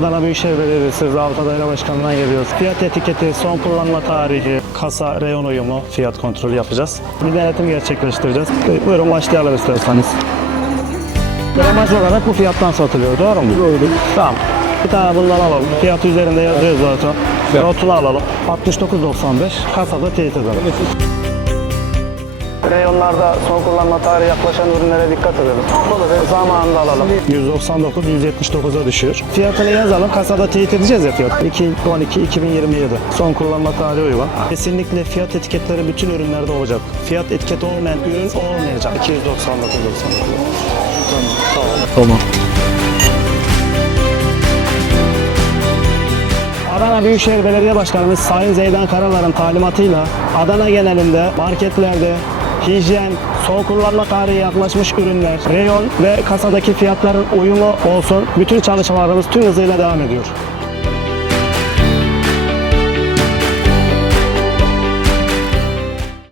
Adana Büyükşehir Belediyesi Zabıta Daire Başkanı'ndan geliyoruz. Fiyat etiketi, son kullanma tarihi, kasa, reyon uyumu, fiyat kontrolü yapacağız. Bir denetim gerçekleştireceğiz. Buyurun başlayalım isterseniz. Gramaj olarak bu fiyattan satılıyor, doğru mu? Doğru. Tamam. Bir tane bundan alalım. Fiyat üzerinde yazıyor zaten. Rotunu alalım. 69.95. Kasada teyit edelim. Reyonlarda son kullanma tarihi yaklaşan ürünlere dikkat edelim. Zamanında alalım. 199, 179'a düşüyor. Fiyatını yazalım. Kasada teyit edeceğiz ya fiyat. 212, 2027. Son kullanma tarihi uygun. Kesinlikle fiyat etiketleri bütün ürünlerde olacak. Fiyat etiketi olmayan ürün olmayacak. 299, 99. Tamam. Tamam. Tamam. Adana Büyükşehir Belediye Başkanımız Sayın Zeydan Karalar'ın talimatıyla Adana genelinde marketlerde hijyen, son kullanma tarihi yaklaşmış ürünler, reyon ve kasadaki fiyatların uyumu olsun. Bütün çalışmalarımız tüm hızıyla devam ediyor.